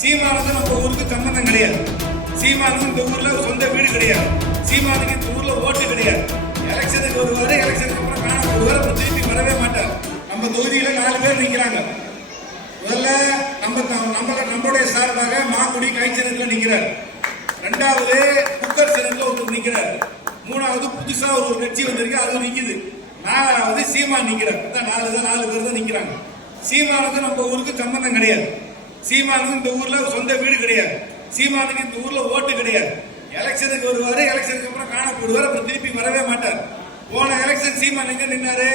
சீமானுக்கு நம்ம ஊருக்கு சம்பந்தம் கிடையாது. சீமானுக்கு இந்த ஊர்ல சொந்த வீடு கிடையாது. சீமானுக்கு இந்த ஊர்ல ஓட்டு கிடையாது. எலெக்ஷனுக்கு வருவாரு, எலெக்ஷனுக்கு அப்புறம் காண போடுவார், அப்புறம் திருப்பி வரவே மாட்டார். நம்ம தொகுதியில 4 பேர் நிக்கிறாங்க. முதல்ல நம்மளுடைய சார்பாக மாங்குடி கைச்சனத்துல நிக்கிறார். 2வது குக்கர் சனத்துல ஒருத்தர் நிக்கிறார். 3வது புதுசா ஒரு கட்சி வந்திருக்கு, அது நிக்குது. 4வது சீமான் நிக்கிறார். 4 பேர் தான் நிக்கிறாங்க. சீமானுக்கு நம்ம ஊருக்கு சம்பந்தம் கிடையாது. சீமானுக்கு இந்த ஊர்ல சொந்த வீடு கிடையாது. சீமானுக்கு இந்த ஊர்ல ஓட்டு கிடையாது. எலெக்ஷனுக்கு வருவாரு, எலெக்ஷனுக்கு அப்புறம் காண போடுவார், அப்புறம் திருப்பி வரவே மாட்டார். போன எலெக்ஷன் சீமான் எங்க நின்னாரு?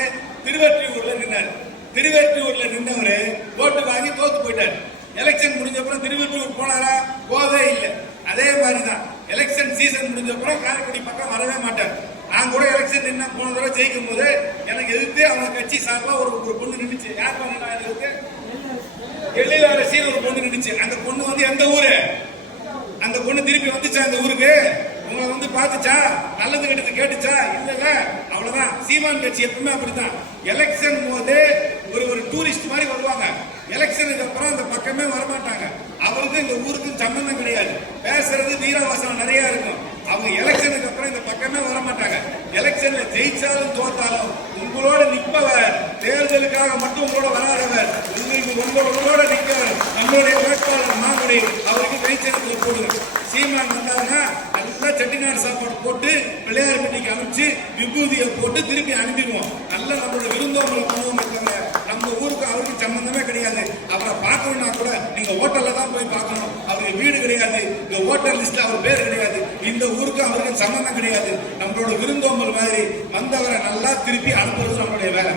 திருவெற்றியூர்ல நின்னாரு. திருவெற்றியூர்ல நின்றவரு ஓட்டு வாங்கி தோத்து போயிட்டாரு. எலெக்ஷன் முடிஞ்ச அப்புறம் திருவெற்றியூர் போனாரா? போவே இல்லை. அதே மாதிரிதான் எலெக்ஷன் சீசன் முடிஞ்ச அப்புறம் காரைக்குடி பக்கம் வரவே மாட்டார். நான் கூட எலெக்ஷன் நின்னா போன தடவை ஜெயிக்கும் போது எனக்கு எதிர்த்து அவங்க கட்சி சார்பா ஒரு பொண்ணு நின்றுச்சு. யார் பண்ணா எதிர்த்து? எழிலரசின்னு ஒரு பொண்ணு நின்றுச்சு. அந்த பொண்ணு வந்து எந்த ஊரு? அந்த பொண்ணு திருப்பி வந்துச்சா அந்த ஊருக்கு? உங்களை வந்து பாத்துச்சா? நல்லது கெட்டது கேட்டுச்சா? இல்ல. அவ்வளவுதான். சீமான் கட்சி எப்பவுமே அப்படித்தான். எலெக்ஷன் போது ஒரு டூரிஸ்ட் மாதிரி வருவாங்க. எலெக்ஷனுக்கு அப்புறம் அந்த பக்கமே வரமாட்டாங்க. அவருக்கு இந்த ஊருக்கு சம்பந்தம் கிடையாது. பேசுறது வீரவாசனம் நிறைய இருக்கும். அவங்க எலெக்ஷனுக்கு அப்புறம் இந்த பக்கமே வரமாட்டாங்க. எலெக்ஷன்ல ஜெயிச்சாலும் தோத்தாலும் உங்களோட நிற்பவர், தேர்தலுக்காக மட்டும் உங்களோட வராதவர், உங்களோட நிற்கிறவர் நம்மளுடைய வேட்பாளர் மாங்குடி, அவருக்கு கைச்சனத்துல போடுங்க. சீமான் வந்தாருன்னா நல்லா செட்டிநாடு சாப்பாடு போட்டு பிள்ளையார்பட்டிக்கு அனுப்பிச்சு விபூதியை போட்டு திருப்பி அனுப்பிடுவோம். நல்லா நம்மளோட விருந்தோம்பலை பண்ணுவோம். நம்ம ஊருக்கு அவருக்கு சம்பந்தமே கிடையாது. அவரை பார்க்கணும்னா கூட நீங்க ஹோட்டல்ல தான் போய் பார்க்கணும். அவருக்கு வீடு கிடையாது. இந்த ஹோட்டல் லிஸ்ட்ல அவர் பேர் கிடையாது. இந்த ஊருக்கு அவருக்கு சம்பந்தம் கிடையாது. நம்மளோட விருந்தோம்பல் மாதிரி வந்தவரை நல்லா திருப்பி அனுப்புறது நம்மளுடைய வேலை.